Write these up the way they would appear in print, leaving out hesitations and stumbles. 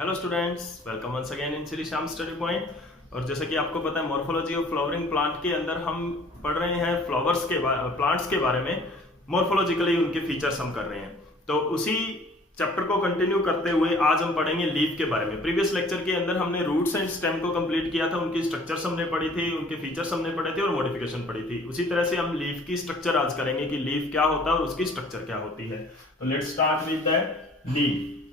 Hello students, welcome once again in Shri Shyam study point. और जैसे कि आपको पता है, मॉर्फोलॉजी ऑफ फ्लावरिंग प्लांट के अंदर हम पढ़ रहे हैं फ्लावर्स के प्लांट्स के बारे में। मॉर्फोलॉजिकली उनके फीचर्स हम कर रहे हैं, तो उसी चैप्टर को कंटिन्यू करते हुए आज हम पढ़ेंगे लीफ के बारे में। प्रीवियस लेक्चर के अंदर हमने रूट्स एंड स्टेम को कंप्लीट किया था, उनकी स्ट्रक्चर्स हमने पढ़ी थी, उनके फीचर्स हमने पढ़े थे और मॉडिफिकेशन पढ़ी थी। उसी तरह से हम लीफ की स्ट्रक्चर आज करेंगे कि लीफ क्या होता है और उसकी स्ट्रक्चर क्या होती है। तो let's start with that.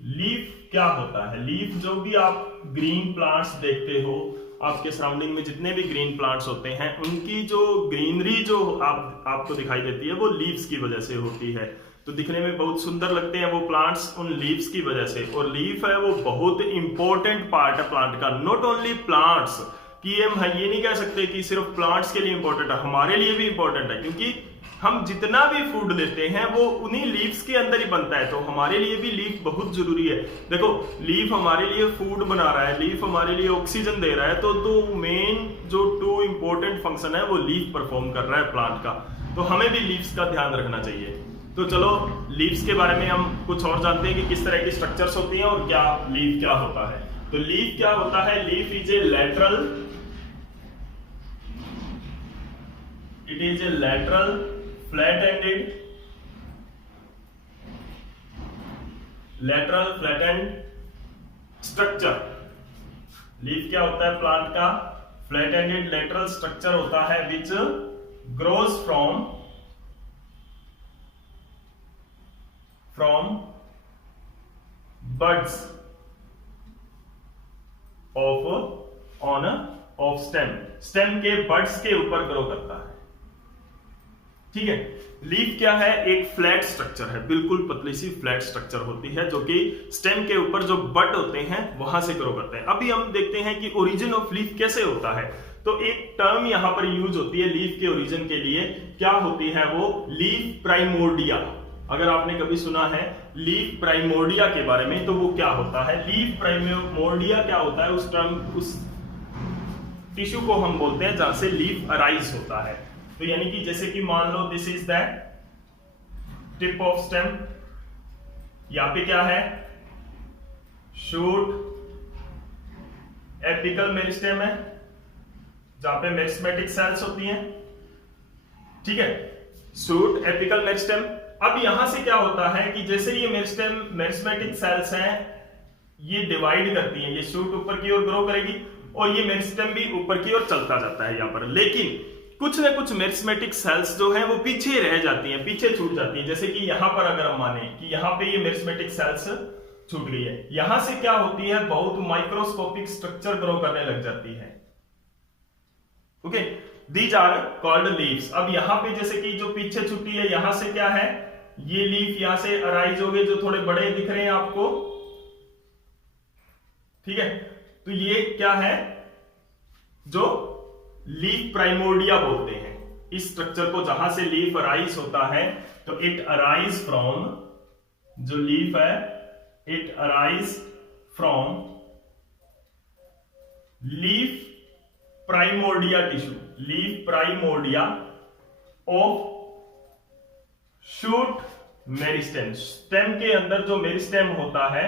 Leaf क्या होता है? लीफ जो भी आप ग्रीन प्लांट्स देखते हो, आपके सराउंडिंग में जितने भी ग्रीन प्लांट्स होते हैं, उनकी जो ग्रीनरी जो आपको दिखाई देती है वो लीव्स की वजह से होती है। तो दिखने में बहुत सुंदर लगते हैं वो प्लांट्स उन लीव्स की वजह से। और लीफ है वो बहुत इंपॉर्टेंट पार्ट है प्लांट का। नॉट ओनली प्लांट्स कि हम ये नहीं कह सकते कि सिर्फ प्लांट्स के लिए इंपॉर्टेंट है, हमारे लिए भी इंपॉर्टेंट है, क्योंकि हम जितना भी फूड लेते हैं वो उन्हीं लीव्स के अंदर ही बनता है। तो हमारे लिए भी लीफ बहुत जरूरी है। देखो, लीफ हमारे लिए फूड बना रहा है, लीफ हमारे लिए ऑक्सीजन दे रहा है, तो मेन जो टू इंपॉर्टेंट फंक्शन है वो लीफ परफॉर्म कर रहा है प्लांट का। तो हमें भी लीव्स का ध्यान रखना चाहिए। तो चलो लीव्स के बारे में हम कुछ और जानते हैं कि किस तरह की स्ट्रक्चर्स होती हैं और क्या लीफ क्या होता है। तो लीफ क्या होता है? Leaf is a lateral, it is a lateral flat-ended structure। Leaf क्या होता है प्लांट का? फ्लैट-एंडेड lateral structure होता है which grows from buds of stem के buds के ऊपर ग्रो करता है। ठीक है। लीफ क्या है? एक फ्लैट स्ट्रक्चर है, बिल्कुल पतली सी फ्लैट स्ट्रक्चर होती है जो कि स्टेम के ऊपर जो बड होते हैं वहां से ग्रो करते हैं। अभी हम देखते हैं कि ओरिजिन ऑफ लीफ कैसे होता है। तो एक टर्म यहां पर यूज होती है लीफ के ओरिजिन के लिए। क्या होती है वो? Leaf primordia. अगर आपने कभी सुना है लीफ प्राइमोर्डिया के बारे में, तो वो क्या होता है? लीफ प्राइमोर्डिया क्या होता है? उस टिश्यू को हम बोलते हैं जहां से लीफ अराइज होता है। तो यानी कि जैसे कि मान लो this is the tip of stem, यहां पे क्या है? शूट, एपिकल मेरिस्टेम है जहां पे मेरिस्मेटिक सेल्स होती हैं। ठीक है, शूट, एपिकल मेरिस्टेम। अब यहां से क्या होता है कि जैसे ये मेरिस्टेम मेरिस्मेटिक सेल्स हैं, ये डिवाइड करती हैं। ये शूट ऊपर की ओर ग्रो करेगी और ये मेरिस्टेम भी ऊपर की ओर चलता जाता है यहां पर। लेकिन कुछ ना कुछ मेरिस्मेटिक सेल्स जो है वो पीछे रह जाती हैं, पीछे छूट जाती हैं। जैसे कि यहां पर अगर हम माने कि यहां पे ये मेरिस्मेटिक सेल्स छूट गई है, यहां से क्या होती है? बहुत माइक्रोस्कोपिक स्ट्रक्चर ग्रो करने लग जाती है। Okay, these are called leaves. अब यहां पे जैसे कि जो पीछे छुट्टी है, यहां से क्या है? ये लीफ यहां से अराइज हो गए, जो थोड़े बड़े दिख रहे हैं आपको। ठीक है, तो ये क्या है? जो लीफ प्राइमोर्डिया बोलते हैं इस स्ट्रक्चर को, जहां से लीफ अराइज होता है। तो इट अराइज फ्रॉम, जो लीफ है, it arise from leaf primordia tissue, leaf primordia of shoot meristem. Stem के अंदर जो मेरिस्टेम होता है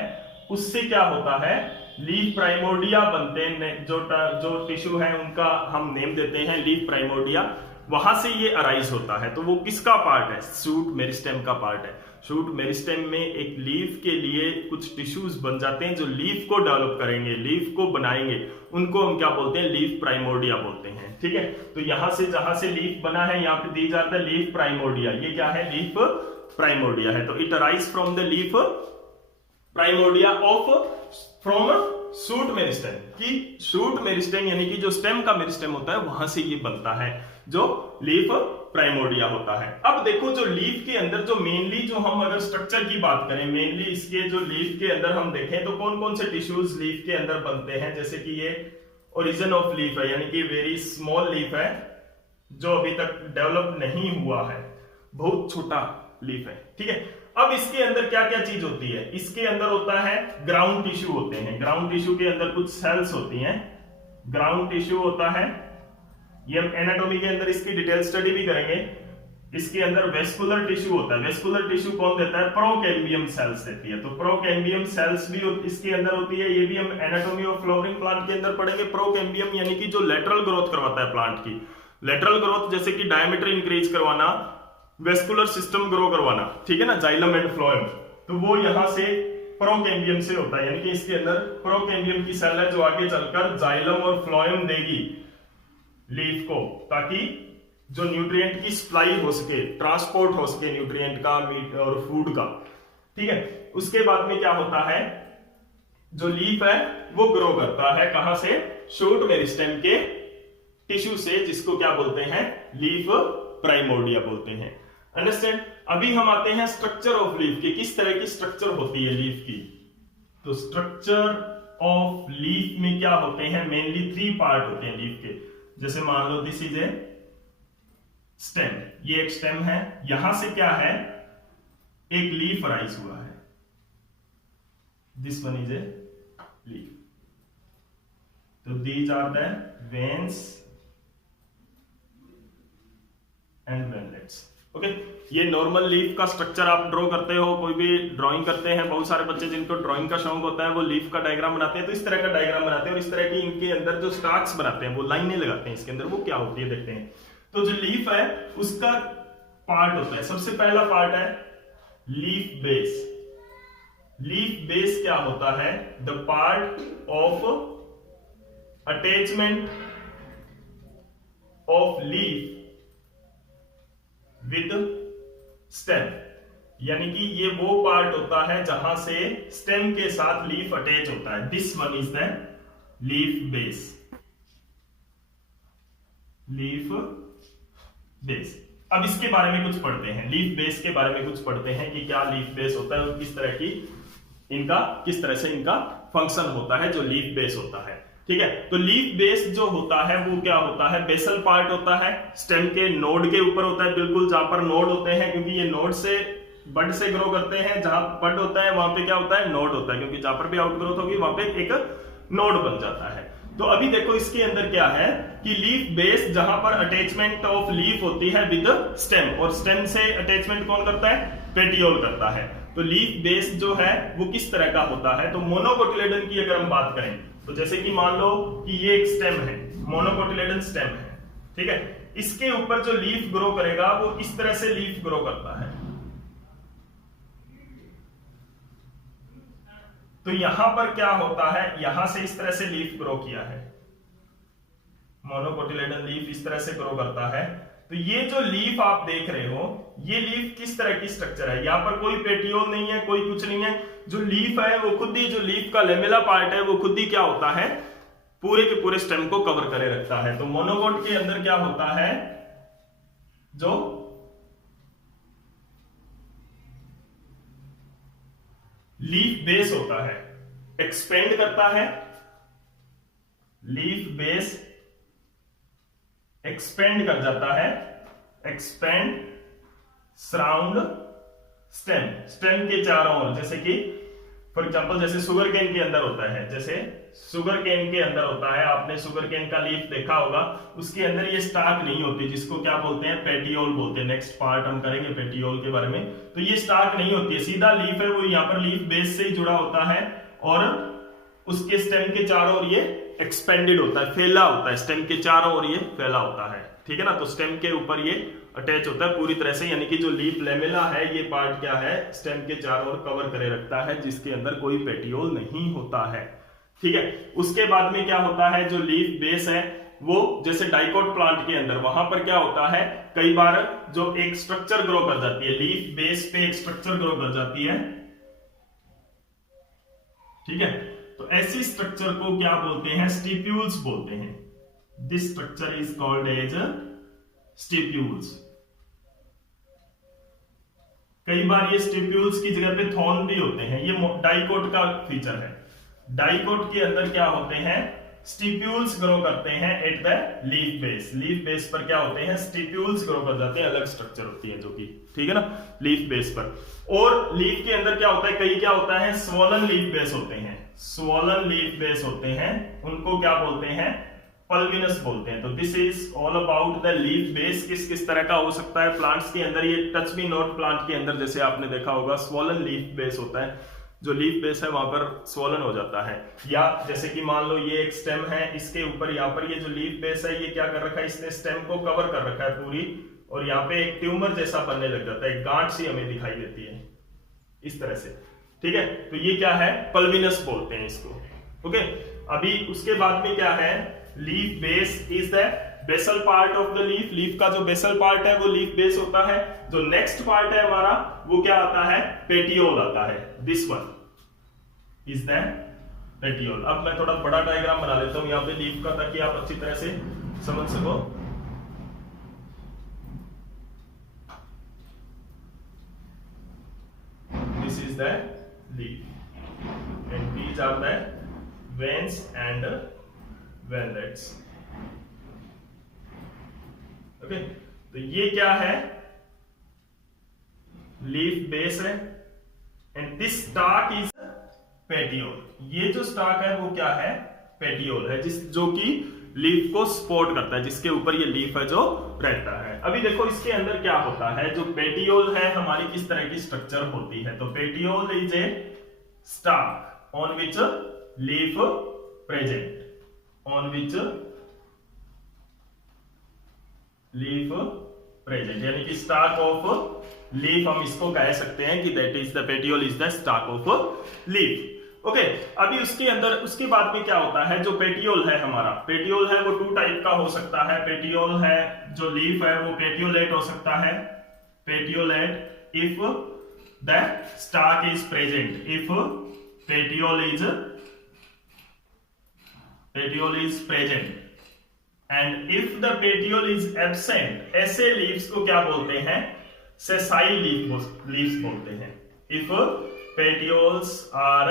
उससे क्या होता है? लीफ प्राइमोर्डिया बनते हैं। जो टिश्यू है उनका हम नेम देते हैं लीफ प्राइमोर्डिया। वहां से ये अराइज होता है। तो वो किसका पार्ट है? शूट मेरिस्टेम का पार्ट है। शूट मेरिस्टेम में एक लीफ के लिए कुछ टिश्यूज बन जाते हैं जो लीफ को डेवलप करेंगे, लीफ को बनाएंगे। उनको हम क्या बोलते हैं? लीफ प्राइमोर्डिया बोलते हैं। ठीक है, तो यहां से जहां से लीफ बना है, यहां पे दी जाता है लीफ प्राइमोर्डिया। ये क्या है? लीफ प्राइमोर्डिया है। तो it arise from the leaf primordia of from shoot meristem. कि शूट मेरिस्टेम यानी कि जो स्टेम का मेरिस्टेम होता है वहां से ये बनता है, जो लीफ प्राइमोर्डिया होता है। अब देखो, जो लीफ के अंदर जो मेनली जो हम अगर स्ट्रक्चर की बात करें, मेनली इसके जो लीफ के अंदर हम देखें तो कौन कौन से टिश्यूज लीफ के अंदर बनते हैं। जैसे कि ये ओरिजिन ऑफ लीफ है, यानी कि वेरी स्मॉल लीफ है जो अभी तक डेवलप नहीं हुआ है, बहुत छोटा लीफ है। ठीक है, अब इसके अंदर क्या क्या चीज होती है? इसके अंदर होता है ग्राउंड टिश्यू होते हैं। ग्राउंड टिश्यू के अंदर कुछ सेल्स होती हैं। ग्राउंड टिश्यू होता है, ये हम एनाटॉमी के अंदर इसकी डिटेल स्टडी भी करेंगे। इसके अंदर वेस्कुलर टिश्यू होता है। वेस्कुलर टिश्यू कौन देता है? प्रोकैम्बियम सेल्स देती है। तो प्रोकैम्बियम सेल्स भी इसके अंदर होती है। ये भी हम एनाटॉमी ऑफ फ्लावरिंग प्लांट के अंदर पढ़ेंगे। प्रोकैम्बियम यानी कि जो लेटरल ग्रोथ करवाता है प्लांट की, लेटरल ग्रोथ जैसे कि डायमीटर इंक्रीज करवाना, वेस्कुलर सिस्टम ग्रो करवाना, ठीक है ना, जाइलम एंड फ्लोएम, तो वो यहां से प्रोकैम्बियम से होता है। यानी कि इसके अंदर प्रोकैम्बियम की सेल है जो आगे चलकर जाइलम और फ्लोएम देगी लीफ को, ताकि जो न्यूट्रिएंट की सप्लाई हो सके, ट्रांसपोर्ट हो सके न्यूट्रिएंट का, मीट और फूड का, ठीक है। उसके बाद में क्या होता है, जो लीफ है वो ग्रो करता है कहां से? शूट मेरिस्टेम के टिश्यू से, जिसको क्या बोलते हैं? लीफ प्राइमोर्डिया बोलते हैं। अंडरस्टैंड? अभी हम आते हैं स्ट्रक्चर ऑफ लीफ के, किस तरह की स्ट्रक्चर होती है लीफ की। तो स्ट्रक्चर ऑफ लीफ में क्या होते हैं? मेनली 3 पार्ट होते हैं लीफ के। जैसे मान लो दिस इज ए स्टेम, ये एक स्टेम है, यहां से क्या है? एक लीफ राइज हुआ है, this one is a leaf. तो these are the veins and veinlets. Okay, ये नॉर्मल लीफ का स्ट्रक्चर आप ड्रॉ करते हो, कोई भी ड्राइंग करते हैं, बहुत सारे बच्चे जिनको ड्राइंग का शौक होता है वो लीफ का डायग्राम बनाते हैं, तो इस तरह का डायग्राम बनाते हैं, और इस तरह की इनके अंदर जो स्टार्क्स बनाते हैं, वो लाइनें लगाते हैं इसके अंदर, वो क्या होती है देखते हैं। तो जो लीफ है उसका पार्ट होता है, सबसे पहला पार्ट है लीफ बेस। लीफ बेस क्या होता है? The part of attachment of leaf with stem, यानी कि ये वो पार्ट होता है जहां से स्टेम के साथ लीफ अटैच होता है। This one is the leaf base. Leaf base. अब इसके बारे में कुछ पढ़ते हैं, लीफ बेस के बारे में कुछ पढ़ते हैं कि क्या लीफ बेस होता है और किस तरह से इनका फंक्शन होता है जो लीफ बेस होता है, ठीक है। तो लीफ बेस जो होता है वो क्या होता है? बेसल पार्ट होता है, स्टेम के नोड के ऊपर होता है, बिल्कुल जहां पर नोड होते हैं, क्योंकि ये नोड से बड से ग्रो करते हैं, जहां बड होता है वहां पे क्या होता है? नोड होता है, क्योंकि जहां पर भी आउटग्रोथ होगी वहां पे एक नोड बन जाता है। तो अभी देखो इसके अंदर क्या है कि लीफ बेस जहां पर अटैचमेंट ऑफ लीफ होती है विद स्टेम, और स्टेम से अटैचमेंट कौन करता है? पेटियोल करता है। तो लीफ बेस जो है वो किस तरह का होता है? तो मोनोकोटिलेडन की अगर हम बात करें, तो जैसे कि मान लो कि ये एक स्टेम है, मोनोकोटिलेडन स्टेम है, ठीक है। इसके ऊपर जो लीफ ग्रो करेगा वो किस तरह से लीफ ग्रो करता है? तो यहां पर क्या होता है? यहां से इस तरह से लीफ ग्रो किया है, मोनोकोटिलेडन लीफ इस तरह से ग्रो करता है। तो ये जो लीफ आप देख रहे हो, ये लीफ किस तरह की स्ट्रक्चर है? यहां पर कोई पेटियोल नहीं है, कोई कुछ नहीं है। जो लीफ है वो खुद ही, जो लीफ का लेमेला पार्ट है वो खुद ही क्या होता है? पूरे के पूरे स्टेम को कवर करे रखता है। तो मोनोकोट के अंदर क्या होता है? जो लीफ बेस होता है एक्सपेंड करता है, लीफ बेस एक्सपेंड कर जाता है, एक्सपेंड सराउंड स्टेम, स्टेम के चारों ओर। जैसे कि फॉर एग्जांपल जैसे शुगर केन के अंदर होता है, जैसे शुगर केन के अंदर होता है, आपने शुगर केन का लीफ देखा होगा, उसके अंदर ये स्टार्क नहीं होती, जिसको क्या बोलते हैं? पेटियोल बोलते हैं। नेक्स्ट पार्ट हम करेंगे पेटियोल के बारे में। तो ये स्टार्क नहीं होती है, सीधा लीफ है वो यहाँ पर लीफ बेस से ही जुड़ा होता है, और उसके स्टेम के चारों ओर ये एक्सपेंडेड होता है, फैला होता है, स्टेम के चारों ओर ये फैला होता है, ठीक है ना। तो स्टेम के ऊपर ये अटैच होता है पूरी तरह से, यानी कि जो लीफ लेमेला है ये पार्ट क्या है? स्टेम के चारों ओर कवर करे रखता है, जिसके अंदर कोई पेटियोल नहीं होता है, ठीक है। उसके बाद में क्या होता है? जो लीफ बेस है वो जैसे डाइकोट प्लांट के अंदर, वहां पर क्या होता है? कई बार जो एक स्ट्रक्चर ग्रो कर जाती है, लीफ बेस पे एक स्ट्रक्चर ग्रो कर जाती है, ठीक है। तो ऐसी स्ट्रक्चर को क्या बोलते हैं? स्टिप्यूल्स बोलते हैं। This structure is called as stipules. कई बार ये स्टिप्यूल्स की जगह पे थॉर्न भी होते हैं, ये डाइकोट का फीचर है। डाइकोट के अंदर क्या होते हैं? स्टिप्यूल्स ग्रो करते हैं at the leaf base. Leaf base पर क्या होते हैं? स्टिप्यूल्स ग्रो कर जाते हैं, अलग स्ट्रक्चर होती है जो कि, ठीक है ना, लीफ बेस पर। और लीफ के अंदर क्या होता है? कई क्या होता है? स्वॉलन लीफ बेस होते हैं, स्वॉलन लीफ बेस होते हैं, उनको क्या बोलते हैं? पल्विनस बोलते हैं। तो this is all about the leaf base. किस किस तरह का हो सकता है प्लांट्स के अंदर। ये टच मी नॉट प्लांट के अंदर जैसे आपने देखा होगा स्वॉलन लीफ बेस होता है, जो लीफ बेस है वहां पर स्वॉलन हो जाता है। या जैसे कि मान लो ये एक स्टेम है, इसके ऊपर यहाँ पर ये जो लीफ बेस है ये क्या कर रखा है, इसने स्टेम को कवर कर रखा है पूरी, और यहाँ पे एक ट्यूमर जैसा बनने लग जाता है, एक गांठ सी हमें दिखाई देती है इस तरह से। ठीक है, तो ये क्या है, पल्विनस बोलते हैं इसको। ओके, अभी उसके बाद में क्या है, leaf base is the basal part of the leaf. Leaf का जो बेसल पार्ट है वो लीफ बेस होता है। जो नेक्स्ट पार्ट है हमारा वो क्या आता है, पेटियोल आता है। This one is the petiole. अब मैं थोड़ा बड़ा डायग्राम बना लेता हूं यहाँ पे लीफ का, ताकि आप अच्छी तरह से समझ सको। This is the leaf and these are the veins and veilets। Okay, तो ये क्या है, लीफ बेस है and this stock is petiole. ये जो स्टाक है वो क्या है, पेटियोल है, जो कि लीफ को सपोर्ट करता है, जिसके ऊपर ये लीफ है जो रहता है। अभी देखो इसके अंदर क्या होता है, जो पेटियोल है हमारी किस तरह की स्ट्रक्चर होती है। तो petiole is a stock on which leaf present, on which leaf present, यानी कि स्टाक ऑफ लीफ हम इसको कह सकते हैं कि that is the petiole is the stock of leaf. Okay, अभी उसके अंदर उसके बाद में क्या होता है, जो पेटियोल है हमारा, पेटियोल है वो 2 टाइप का हो सकता है। पेटियोल है जो लीफ है वो पेटियोलेट हो सकता है, petiolate if the stock is present, if petiole is present and if the petiole is absent, ऐसे लीव्स को क्या बोलते हैं, सेसाइल लीव्स बोलते हैं। इफ पेटियोल्स आर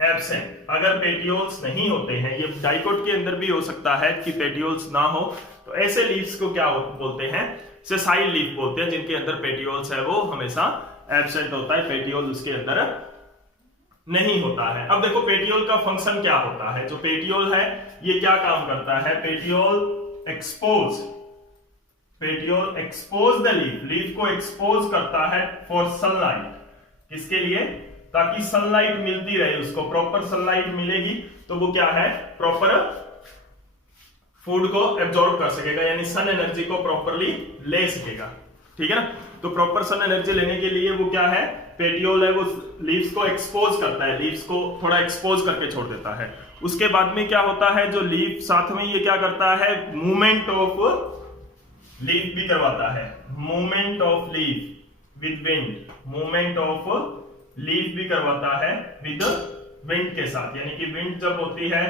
एब्सेंट, अगर पेटियोल्स नहीं होते हैं, ये डाइकोट के अंदर भी हो सकता है कि पेटियोल्स ना हो, तो ऐसे लीव्स को क्या बोलते हैं, सेसाइल लीफ बोलते हैं, जिनके अंदर पेटियोल्स है वो हमेशा एब्सेंट होता है, पेटियोल उसके अंदर नहीं होता है। अब देखो पेटियोल का फंक्शन क्या होता है। जो पेटियोल है ये क्या काम करता है, petiole expose the leaf, leaf को एक्सपोज करता है फॉर सनलाइट। किसके लिए, ताकि सनलाइट मिलती रहे उसको, प्रॉपर सनलाइट मिलेगी तो वो क्या है, प्रॉपर फूड को एब्जॉर्ब कर सकेगा, यानी सन एनर्जी को प्रॉपरली ले सकेगा। ठीक है ना, तो प्रॉपर सन एनर्जी लेने के लिए वो क्या है, पेटियोल है वो लीव्स को एक्सपोज करता है, लीव्स को थोड़ा एक्सपोज करके छोड़ देता है। उसके बाद में क्या होता है, जो लीफ साथ में ये क्या करता है, मूवमेंट ऑफ लीफ भी करवाता है, movement of leaf with wind, movement of leaf भी करवाता है विद विंड के साथ, यानी कि विंड जब होती है,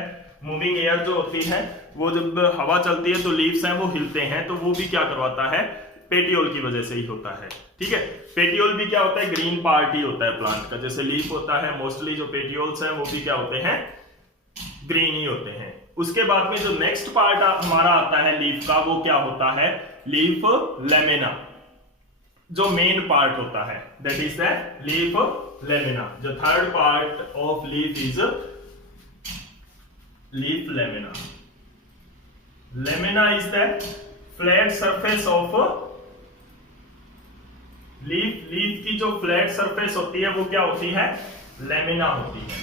मूविंग एयर जो होती है, वो जब हवा चलती है तो लीव्स हैं वो हिलते हैं, तो वो भी क्या करवाता है, पेटियोल की वजह से ही होता है। ठीक है, पेटियोल भी क्या होता है, ग्रीन पार्ट ही होता है प्लांट का, जैसे लीफ होता है, मोस्टली जो पेटियोल्स हैं वो भी क्या होते हैं, ग्रीन ही होते हैं। उसके बाद में जो नेक्स्ट पार्ट हमारा आता है लीफ का, वो क्या होता है, लीफ लेमिना, जो मेन पार्ट होता है, that is the leaf lamina. जो third part of leaf is leaf lamina. Lamina is the flat surface of leaf. Leaf की जो फ्लैट सरफेस होती है वो क्या होती है, लेमिना होती है।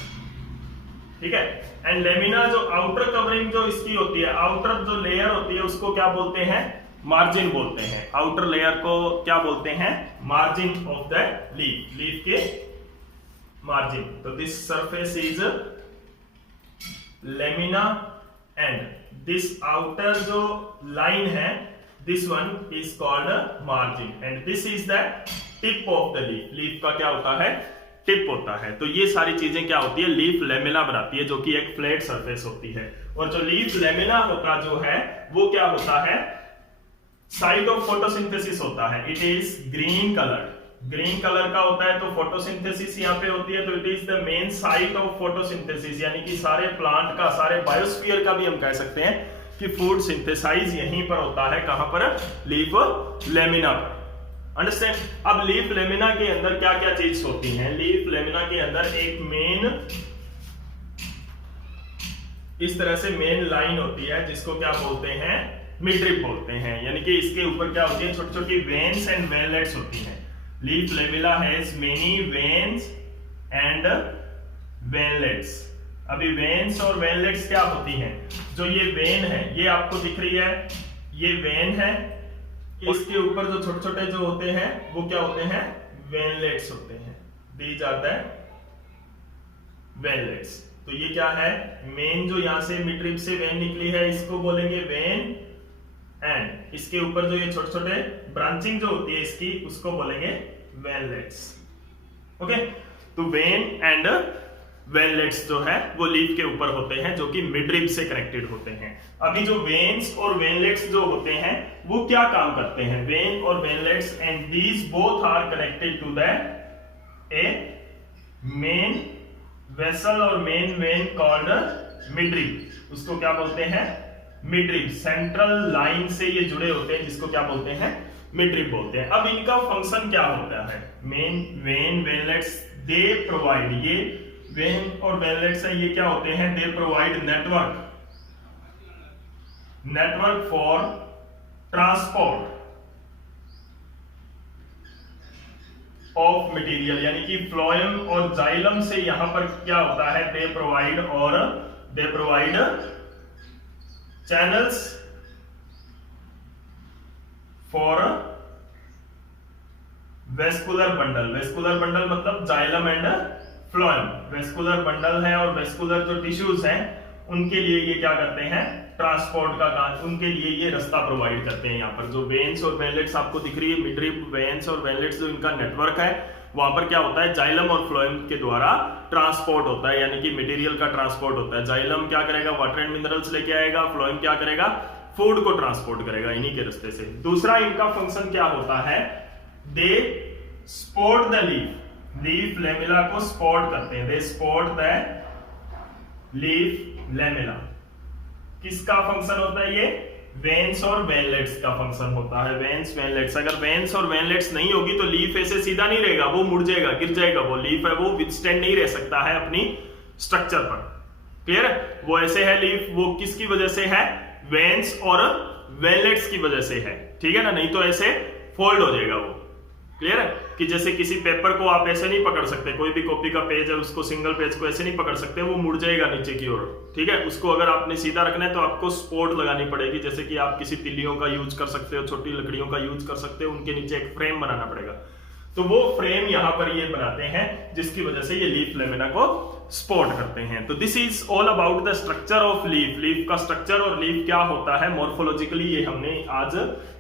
ठीक है, एंड लेमिना जो आउटर कवरिंग जो इसकी होती है, आउटर जो लेयर होती है उसको क्या बोलते हैं, मार्जिन बोलते हैं। आउटर लेयर को क्या बोलते हैं, margin of the leaf, leaf के मार्जिन। तो this surface is lamina and this outer जो लाइन है, this one is called margin and this is the tip of the leaf। Leaf का क्या होता है, टिप होता है। तो ये सारी चीजें क्या होती है, लीफ लेमिना बनाती है, जो कि एक फ्लैट सरफेस होती है। और जो लीफ लेमिना होता जो है वो क्या होता है, साइट ऑफ फोटोसिंथेसिस होता है। It is green colour, green colour का होता है। तो फोटोसिंथेसिस यहाँ पे होती है, तो it is the main site of photosynthesis, यानी कि सारे प्लांट का, सारे बायोस्फीयर का भी हम कह सकते हैं कि फूड सिंथेसाइज यहीं पर होता है। कहां पर, लीफ लेमिना पर। अंडरस्टैंड। अब लीफ लेमिना के अंदर क्या क्या चीज होती हैं, लीफ लेमिना के अंदर एक मेन इस तरह से मेन लाइन होती है जिसको क्या बोलते हैं, मिडरिप बोलते हैं। यानी कि इसके ऊपर क्या होती है, छोटी छोटी वेन्स एंड वेनलेट्स होती हैं। Leaf lamella has many veins and veinlets. अभी वेन्स और वेनलेट्स क्या होती हैं, जो ये वेन है ये आपको दिख रही है, ये वेन है, इसके ऊपर जो छोटे छोटे जो होते हैं वो क्या होते हैं, वेनलेट्स होते हैं। These are the veinlets. तो ये क्या है, मेन जो यहां से मिडरिप से वेन निकली है इसको बोलेंगे वेन, एंड इसके ऊपर जो ये छोटे छोटे ब्रांचिंग जो होती है इसकी उसको बोलेंगे वेनलेट्स। ओके, तो वेन एंड वेनलेट्स जो है वो लीफ के ऊपर होते हैं जो कि मिडरिप से कनेक्टेड होते हैं। अभी जो वेन्स और वेनलेट्स जो होते हैं वो क्या काम करते हैं, वेन और veinlets and these both are connected to the a main vessel और मेन वेन कॉल्ड मिडरिप। उसको क्या बोलते हैं, मिडरिप। सेंट्रल लाइन से ये जुड़े होते हैं जिसको क्या बोलते हैं, मिडरिप बोलते हैं। अब इनका फंक्शन क्या होता है, main vein veinlets they provide, ये वेन और वेनलेट्स है ये क्या होते हैं, they provide network for transport of material. यानी कि फ्लोएम और जाइलम से यहां पर क्या होता है, they provide channels for vascular bundle. Vascular bundle मतलब xylem and phloem. Vascular bundle है और वेस्कुलर जो टिश्यूज हैं उनके लिए ये क्या करते हैं, ट्रांसपोर्ट का काम, उनके लिए ये रास्ता प्रोवाइड करते हैं। यहाँ पर जो वेन्स और वेनलेट्स आपको दिख रही है, मिडरिप, वेन्स और वेनलेट्स जो इनका नेटवर्क है वहां पर क्या होता है, जाइलम और फ्लोएम के द्वारा ट्रांसपोर्ट होता है, यानी कि मटेरियल का ट्रांसपोर्ट होता है। जाइलम क्या करेगा, वाटर एंड मिनरल्स लेके आएगा, फ्लोएम क्या करेगा, फूड को ट्रांसपोर्ट करेगा इन्हीं के रास्ते से। दूसरा इनका फंक्शन क्या होता है, they support the leaf. Leaf lamina को सपोर्ट करते हैं, they support the leaf lamina. किसका फंक्शन होता है, ये वेन्स और वेनलेट्स का फंक्शन होता है। वेन्स वेनलेट्स, अगर वेन्स और वेनलेट्स नहीं होगी तो लीफ ऐसे सीधा नहीं रहेगा, वो मुड़ जाएगा, गिर जाएगा। वो लीफ है वो विथस्टैंड नहीं रह सकता है अपनी स्ट्रक्चर पर। क्लियर है, वो ऐसे है लीफ, वो किसकी वजह से है, वेन्स और वेनलेट्स की वजह से है। ठीक है ना, नहीं तो ऐसे फोल्ड हो जाएगा वो। क्लियर है कि जैसे किसी पेपर को आप ऐसे नहीं पकड़ सकते, कोई भी कॉपी का पेज है उसको, सिंगल पेज को ऐसे नहीं पकड़ सकते, वो मुड़ जाएगा नीचे की ओर। ठीक है, उसको अगर आपने सीधा रखना है तो आपको सपोर्ट लगानी पड़ेगी। जैसे कि आप किसी तिल्लियों का यूज कर सकते हो, छोटी लकड़ियों का यूज कर सकते हो, उनके नीचे एक फ्रेम बनाना पड़ेगा। तो वो फ्रेम यहाँ पर ये बनाते हैं जिसकी वजह से ये लीफ लेमिना को सपोर्ट करते हैं। तो this is all about the structure of leaf. Leaf का स्ट्रक्चर और लीफ क्या होता है मॉर्फोलॉजिकली, ये हमने आज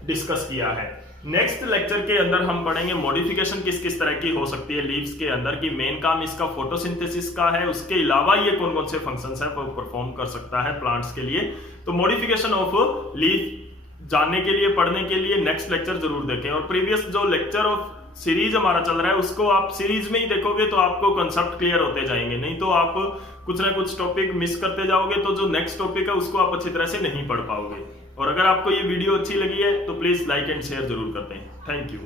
डिस्कस किया है। नेक्स्ट लेक्चर के अंदर हम पढ़ेंगे मॉडिफिकेशन किस किस तरह की हो सकती है लीव्स के अंदर, की मेन काम इसका फोटोसिंथेसिस का है, उसके अलावा ये कौन कौन से फंक्शंस है वो परफॉर्म कर सकता है प्लांट्स के लिए। तो मॉडिफिकेशन ऑफ लीफ जानने के लिए, पढ़ने के लिए नेक्स्ट लेक्चर जरूर देखें। और प्रीवियस जो लेक्चर ऑफ सीरीज हमारा चल रहा है उसको आप सीरीज में ही देखोगे तो आपको कंसेप्ट क्लियर होते जाएंगे, नहीं तो आप कुछ ना कुछ टॉपिक मिस करते जाओगे तो जो नेक्स्ट टॉपिक है उसको आप अच्छी तरह से नहीं पढ़ पाओगे। और अगर आपको ये वीडियो अच्छी लगी है तो प्लीज लाइक एंड शेयर जरूर करते हैं। Thank you.